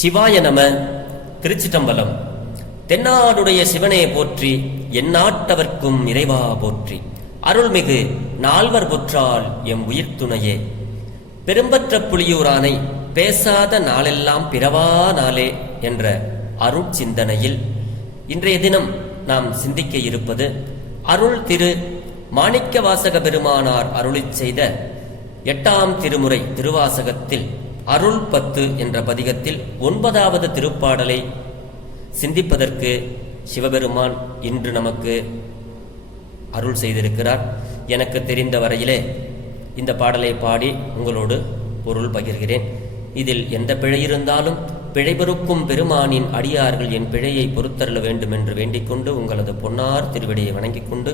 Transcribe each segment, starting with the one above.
சிவாய நம. திருச்சிற்றம்பலம். தென்னாடுடைய சிவனே போற்றி, எந்நாட்டவர்க்கும் இறைவா போற்றி. அருள்மிகு நால்வர் பொற்றால் எம் உயிர் துணையே. பெரும்பற்ற புலியூரானை பேசாத நாளெல்லாம் பிறவா நாளே என்ற அருட்சிந்தனையில் இன்றைய தினம் நாம் சிந்திக்க இருப்பது அருள் திரு மாணிக்கவாசக பெருமானார் அருளிச் செய்த 8ஆம் திருமுறை திருவாசகத்தில் அருள் 10 என்ற பதிகத்தில் 9வது திருப்பாடலை சிந்திப்பதற்கு சிவபெருமான் இன்று நமக்கு அருள் செய்திருக்கிறார். எனக்கு தெரிந்த வரையிலே இந்த பாடலை பாடி உங்களோடு பொருள் பகிர்கிறேன். இதில் எந்த பிழை இருந்தாலும் பிழை பொறுக்கும் பெருமானின் அடியார்கள் என் பிழையை பொறுத்தருள வேண்டும் என்று வேண்டிக்கொண்டு உங்களது பொன்னார் திருவிடையை வணங்கிக் கொண்டு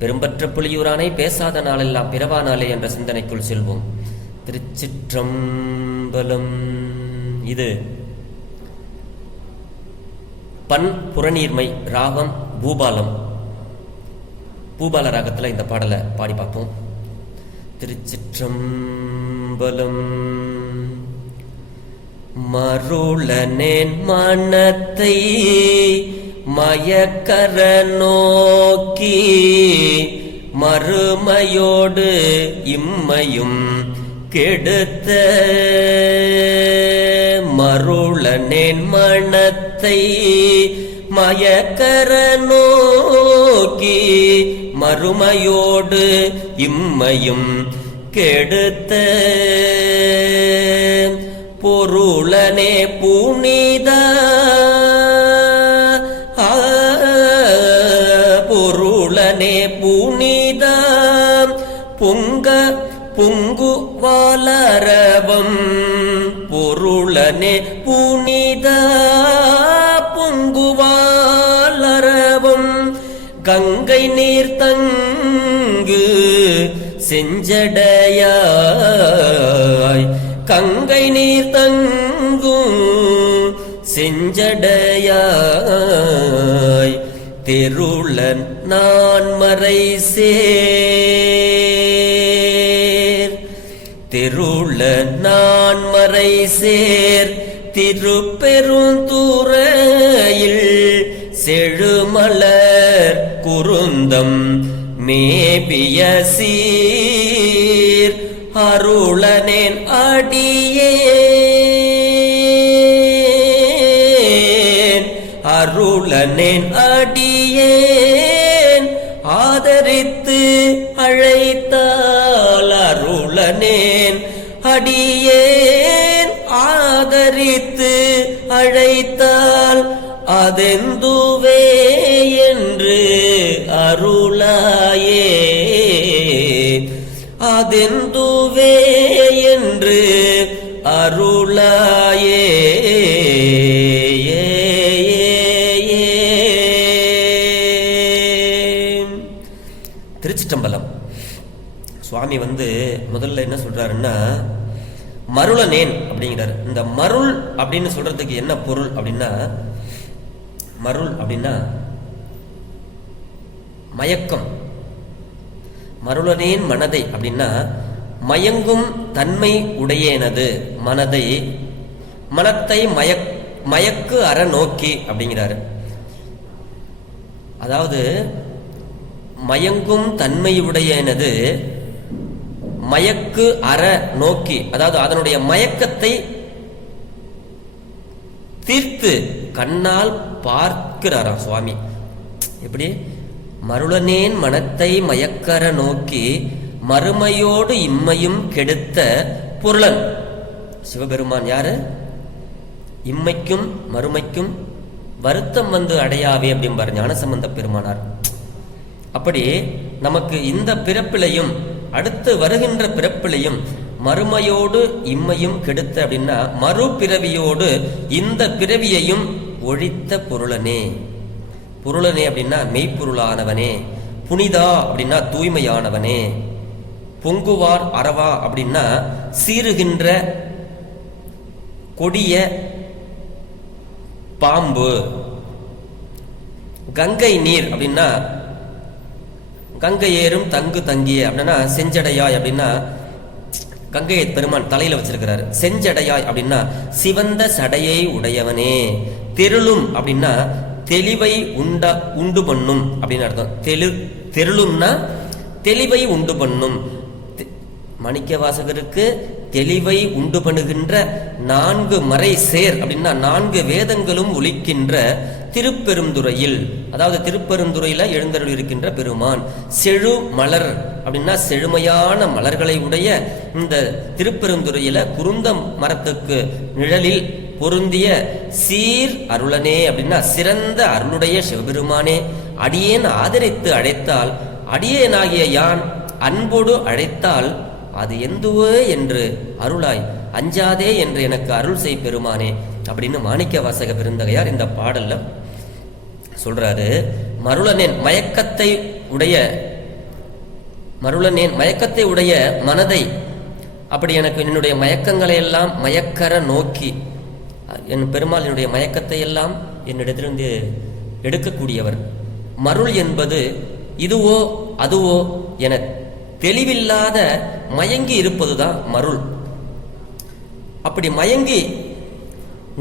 பெரும்பற்ற புலியூரானை பேசாத நாளெல்லாம் பிறவா நாளே என்ற சிந்தனைக்குள் செல்வோம். திருச்சிற்றம்பலம். இது பண் புறநீர்மை, ராகம் பூபாலம். பூபால ராகத்தில் இந்த பாடலை பாடி பார்ப்போம். திருச்சிற்றம்பலம். மருளனேன் மனத்தை மயக்கர நோக்கி மறுமையோடு இம்மையும் கெடுத்த மருளனேன் மனத்தை மயக்கர நோக்கி மறுமையோடு இம்மையும் கெடுத்த பொருளனே புனித பொருளனே புனித பொங்க பொங்கு வாலரவம் பொருளனே புனித பொங்குவாலரவம் கங்கை நீர் தங்கு செஞ்சடையாய் கங்கை நீர் தங்கும் செஞ்சடையாய் தெருளன் நான் மறை சேர் தெருள நான் மறை சேர் திருப்பெருந்துறையில் செழுமலர் குருந்தம் மேபிய சீர் அருளனேன் அடியேன் அருளனேன் அடியேன் ஆதரித்து அழைத்தால் அருளனேன் அடியேன் ஆதரித்து அழைத்தால் அதெந்துவே என்று அருளாயே அதெந்துவே என்று அருளாயே. திருச்சிற்றம்பலம். சுவாமி முதல்ல என்ன சொல்றாருன்னா மருளனேன் அப்படிங்கிறாரு. இந்த மருள் அப்படின்னு சொல்றதுக்கு என்ன பொருள் அப்படின்னா, மருள் அப்படின்னா மயக்கம். மருளனேன் மனதை அப்படின்னா மயங்கும் தன்மை உடையனது மனதை மனத்தை மயக்கு அற நோக்கி அப்படிங்கிறாரு. அதாவது மயங்கும் தன்மையுடையனது மயக்கு அற நோக்கி, அதாவது அதனுடைய மயக்கத்தை தீர்த்து கண்ணால் பார்க்கிறாராம் சுவாமி. எப்படி? மருளனேன் மனத்தை மயக்கர நோக்கி மறுமையோடு இம்மையும் கெடுத்த பொருளன். சிவபெருமான் யாரு? இம்மைக்கும் மறுமைக்கும் வருத்தம் அடையாவே அப்படிம்பார் ஞானசம்பந்த பெருமானார். அப்படி நமக்கு இந்த பிறப்பிலையும் அடுத்து வருகின்ற பிறப்பிலையும் மறுமையோடு இம்மையும் கெடுத்த அப்படின்னா மறுபிறவியோடு இந்த பிறவியையும் ஒழித்த பொருளனே. பொருளனே அப்படின்னா மெய்ப்பொருளானவனே. புனிதா அப்படின்னா தூய்மையானவனே. பொங்குவார் அறவா அப்படின்னா சீறுகின்ற கொடிய பாம்பு. கங்கை நீர் அப்படின்னா கங்கை ஏறும் தங்கு தங்கிய அப்படின்னா செஞ்சடையாய் அப்படின்னா கங்கையை பெருமான் தலையில வச்சிருக்கிறாரு. செஞ்சடையாய் அப்படின்னா சிவந்த சடையை உடையவனே. தெருளும் அப்படின்னா தெளிவை உண்டு பண்ணும் அப்படின்னு அர்த்தம். தெருளும்னா தெளிவை உண்டு பண்ணும். மாணிக்க வாசகருக்கு தெளிவை உண்டு பண்ணுகின்ற 4 மறை சேர் அப்படின்னா 4 வேதங்களும் ஒலிக்கின்ற திருப்பெருந்துறையில், அதாவது திருப்பெருந்துறையில எழுந்தருள் இருக்கின்ற பெருமான். செழு மலர் அப்படின்னா செழுமையான மலர்களை உடைய இந்த திருப்பெருந்துறையில குருந்த மரத்துக்கு நிழலில் பொருந்திய சீர் அருளனே அப்படின்னா சிறந்த அருளுடைய சிவபெருமானே. அடியேன் ஆதரித்து அழைத்தால், அடியேனாகிய யான் அன்போடு அழைத்தால் அது எந்துவே என்று அருளாய், அஞ்சாதே என்று எனக்கு அருள் செய் பெருமானே அப்படின்னு மாணிக்க வாசக பெருந்தகையார் இந்த பாடல்ல சொல்றாரு. மருளனேன் மயக்கத்தை உடைய மனதை, அப்படி எனக்கு என்னுடைய மயக்கங்களை எல்லாம் மயக்கர நோக்கி, என் பெருமாள் என்னுடைய மயக்கத்தை எல்லாம் என்னிடத்திலிருந்து எடுக்கக்கூடியவர். மருள் என்பது இதுவோ அதுவோ என தெளிவில்லாத மயங்கி இருப்பதுதான் மருள். அப்படி மயங்கி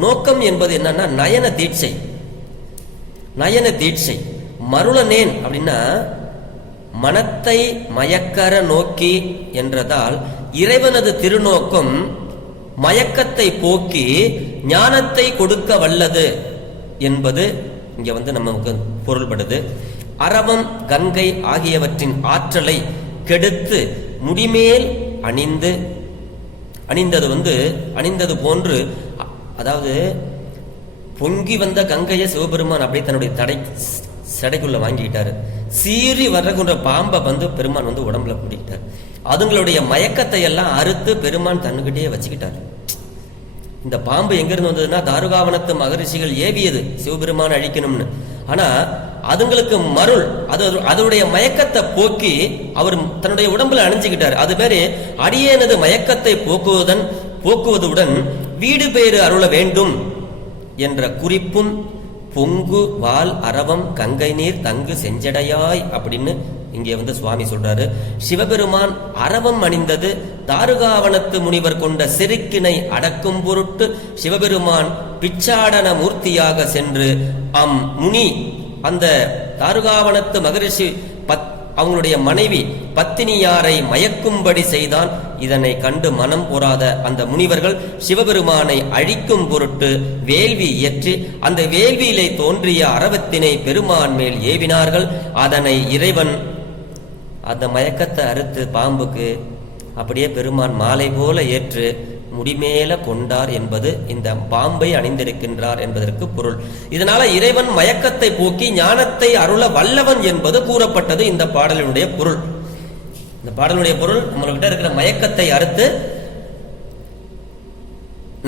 நோக்கம் என்பது என்னன்னா நயன தீட்சை. நயன தீட்சை. மருளனேன் அப்படின்னா மனத்தை மயக்கர நோக்கி என்றதால் இறைவனது திருநோக்கம் மயக்கத்தை போக்கி ஞானத்தை கொடுக்க வல்லது என்பது இங்க நமக்கு பொருள்படுது. அரவம் கங்கை ஆகியவற்றின் ஆற்றலை கெடுத்து முடிமேல் அணிந்தது போன்று, அதாவது பொங்கி வந்த கங்கையை சிவபெருமான் அப்படியே தன்னுடைய சடைக்குள்ள வாங்கிக்கிட்டாரு. சீறி வர்றகுன்ற பாம்பை பெருமான் உடம்புல கூட்டிக்கிட்டார். அதுங்களுடைய மயக்கத்தை எல்லாம் அறுத்து பெருமான் தன்னுகிட்டே வச்சுக்கிட்டார். இந்த பாம்பு எங்கிருந்து வந்ததுன்னா தாருகாவனத்து மகரிஷிகள் ஏவியது சிவபெருமான் அழிக்கணும்னு. ஆனா அதுங்களுக்கு மருள், அதனுடைய மயக்கத்தை போக்கி அவர் தன்னுடைய உடம்புல அணிஞ்சுக்கிட்டார். அது பேரு அடியேனது மயக்கத்தை போக்குவதுடன் வீடு பேறு அருள வேண்டும் என்ற குறிப்பும் பொங்கு வால் அரவம் கங்கை நீர் தங்கு செஞ்சடையாய் அப்படின்னு இங்கே சுவாமி சொல்றாரு. சிவபெருமான் அரவம் அணிந்தது தாருகாவனத்து முனிவர் கொண்ட செருக்கினை அடக்கும் பொருட்டு சிவபெருமான் பிச்சாடன மூர்த்தியாக சென்று முனி அந்த தாருகாவனத்து மகரிஷி அவங்களுடைய மனைவி பத்தினியாரை மயக்கும்படி செய்தான். இதனை கண்டு மனம் பொறாத அந்த முனிவர்கள் சிவபெருமானை அழிக்கும் பொருட்டு வேள்வி இயற்றி அந்த வேள்வியிலே தோன்றிய அரவத்தினை பெருமான் மேல் ஏவினார்கள். அதனை இறைவன் அந்த மயக்கத்தை அறுத்து பாம்புக்கு அப்படியே பெருமான் மாலை போல ஏற்று முடிமேல கொண்டார் என்பது இந்த பாம்பை அணிந்திருக்கின்றார் என்பதற்கு பொருள். இதனால இறைவன் மயக்கத்தை போக்கி ஞானத்தை அருள வல்லவன் என்பது கூறப்பட்டது இந்த பாடலினுடைய பொருள். இந்த பாடலுடைய பொருள் நம்மகிட்ட இருக்கிற மயக்கத்தை அறுத்து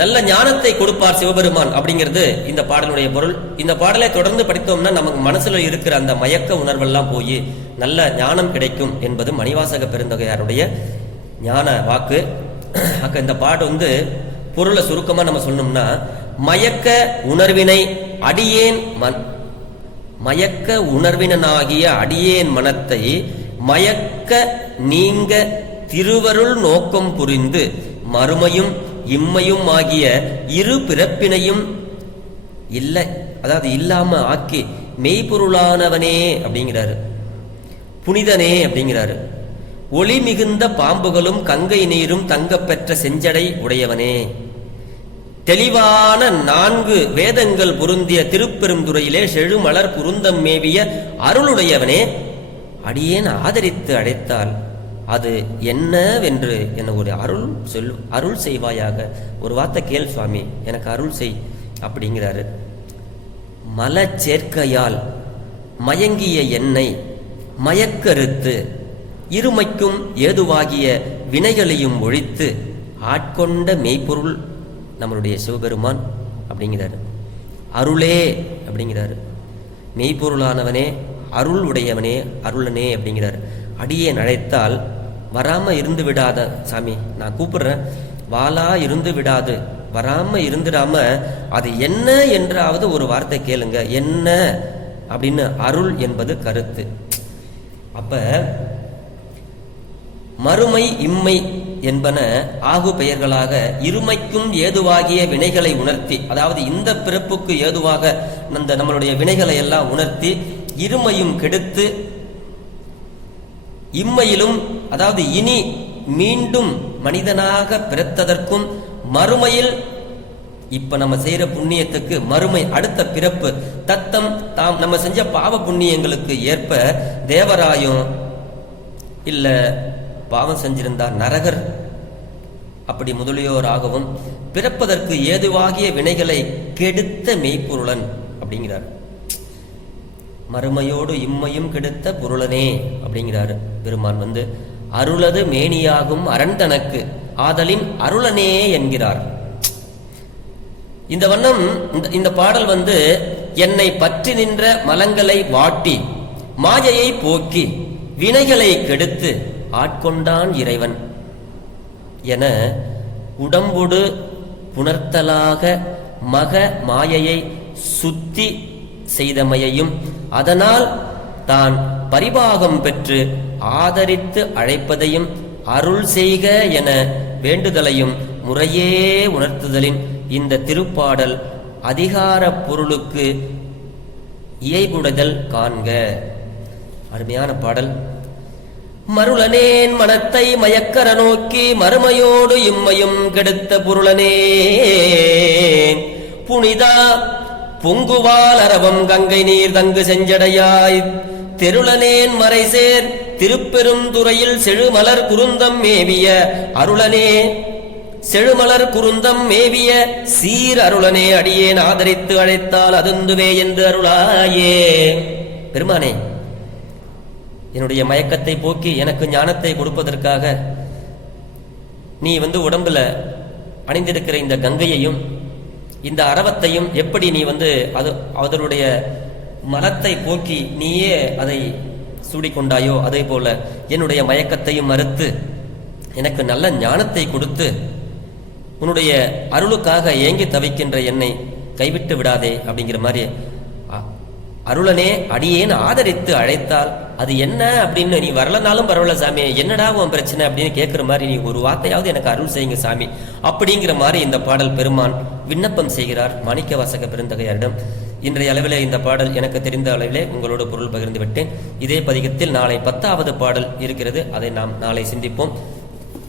நல்ல ஞானத்தை கொடுப்பார் சிவபெருமான் அப்படிங்கிறது இந்த பாடலுடைய பொருள். இந்த பாடலை தொடர்ந்து படித்தோம்னா நமக்கு மனசுல இருக்கிற அந்த மயக்க உணர்வெல்லாம் போய் நல்ல ஞானம் கிடைக்கும் என்பது மணிவாசக பெருந்தகையாருடைய ஞான வாக்கு. இந்த பாட்டு பொருளை சுருக்கமா நம்ம சொன்னோம்னா மயக்க உணர்வினாகிய அடியேன் மனத்தை மயக்க நீங்க திருவருள் நோக்கம் புரிந்து மறுமையும் இம்மையும் ஆகிய இரு பிறப்பினையும் இல்லாம ஆக்கி மெய்ப்பொருளானவனே அப்படிங்கிறாரு, புனிதனே அப்படிங்கிறாரு. ஒளி மிகுந்த பாம்புகளும் கங்கை நீரும் தங்க பெற்ற செஞ்சடை உடையவனே, தெளிவான 4 வேதங்கள் பொருந்திய திருப்பெருந்துறையிலே செழுமலர் குருந்தம் மேவிய அருளுடையவனே, அடியேன் ஆதரித்து அழைத்தால் அது என்னவென்று என ஒரு அருள் செய்வாயாக. ஒரு வார்த்தை கேள் சுவாமி, எனக்கு அருள் செய் அப்படிங்கிறாரு. மலச்சேர்க்கையால் மயங்கிய என்னை மயக்கறுத்து இருமைக்கும் ஏதுவாகிய வினைகளையும் ஒழித்து ஆட்கொண்ட மெய்ப்பொருள் நம்மளுடைய சிவபெருமான் அப்படிங்கிறாரு. அருளே அப்படிங்கிறாரு. மெய்ப்பொருளானவனே, அருள் உடையவனே, அருளனே அப்படிங்கிறாரு. அடியே அழைத்தால் வராம இருந்து விடாத சாமி, நான் கூப்பிடுறேன், வாளா இருந்து விடாது, வராம இருந்துடாம அது என்ன என்றாவது ஒரு வார்த்தை கேளுங்க. என்ன அப்படின்னு அருள் என்பது கருத்து. அப்ப மறுமை இம்மை என்பன ஆகு பெயர்களாக இருமைக்கும் ஏதுவாகிய வினைகளை உணர்த்தி, அதாவது இந்த பிறப்புக்கு ஏதுவாக நம்மளுடைய வினைகளை எல்லாம் உணர்த்தி இருமையும் கெடுத்து இம்மையிலும், அதாவது இனி மீண்டும் மனிதனாக பிறத்ததற்கும் மறுமையில் இப்ப நம்ம செய்யற புண்ணியத்துக்கு மறுமை அடுத்த பிறப்பு தத்தம் தாம் நம்ம செஞ்ச பாவ புண்ணியங்களுக்கு ஏற்ப தேவராயும் இல்ல பாவம் செஞ்சிருந்தார் நரகர் அப்படி முதலியோராகவும் பிறப்பதற்கு ஏதுவாகிய வினைகளை கெடுத்த மெய்ப்பொருளன் அப்படிங்கிறார். மறுமையோடு இம்மையும் கெடுத்த பொருளனே அப்படிங்கிறாரு பெருமான். அருளது மேனியாகும் அரண்தனக்கு ஆதலின் அருளனே என்கிறார். இந்த வண்ணம் இந்த பாடல் என்னை பற்றி நின்ற மலங்களை வாட்டி மாயையை போக்கி வினைகளை கெடுத்து ஆட்கொண்டான் இறைவன் என உடம்பொடு புணர்த்தலாக மக மாயையை சுத்தி செய்தமையையும் அதனால் தான் பரிபாகம் பெற்று ஆதரித்து அழைப்பதையும் அருள் செய்க என வேண்டுதலையும் முறையே உணர்த்துதலின் இந்த திருப்பாடல் அதிகார பொருளுக்கு இயைபுடைதல் காண்க. அருமையான பாடல். மருளனேன் மனத்தை மயக்கர நோக்கி மறுமையோடு இம்மையும் கெடுத்த பொருளனே புனிதா பொங்குவால் அரவம் கங்கை நீர் தங்கு செஞ்சடையாய் தெருளனேன் மறைசேர் திருப்பெரும் துறையில் செழுமலர் குருந்தம் மேவிய அருளனே செழுமலர் குருந்தம் மேவிய சீர் அருளனே அடியேன் ஆதரித்து அழைத்தால் அதுந்துவே என்று அருளாயே. பெருமானே, என்னுடைய மயக்கத்தை போக்கி எனக்கு ஞானத்தை கொடுப்பதற்காக நீ உடம்புல அணிந்திருக்கிற இந்த கங்கையையும் இந்த அரவத்தையும் எப்படி நீ அதனுடைய மலத்தை போக்கி நீயே அதை சூடிக்கொண்டாயோ அதே போல என்னுடைய மயக்கத்தையும் மறுத்து எனக்கு நல்ல ஞானத்தை கொடுத்து உன்னுடைய அருளுக்காக ஏங்கி தவிக்கின்ற என்னை கைவிட்டு விடாதே அப்படிங்கிற மாதிரி அருளனே அடியேன் ஆதரித்து அழைத்தால் அது என்ன அப்படின்னு நீ வரலனாலும் பரவாயில்ல சாமி, என்னடா உன் பிரச்சனை அப்படின்னு கேட்கிற மாதிரி நீ ஒரு வார்த்தையாவது எனக்கு அருள் செய்யுங்க சாமி அப்படிங்கிற மாதிரி இந்த பாடல் பெருமான் விண்ணப்பம் செய்கிறார் மாணிக்க வாசக பெருந்தகையாரிடம். இன்றைய அளவிலே இந்த பாடல் எனக்கு தெரிந்த அளவிலே உங்களோட பொருள் பகிர்ந்து விட்டேன். இதே பதிகத்தில் நாளை 10வது பாடல் இருக்கிறது, அதை நாம் நாளை சிந்திப்போம்.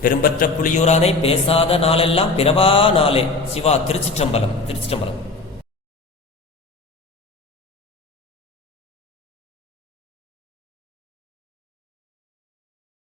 பெரும்பற்ற புலியூரானை பேசாத நாளெல்லாம் பிறவா நாளே. சிவா. திருச்சிற்றம்பலம். திருச்சிற்றம்பலம்.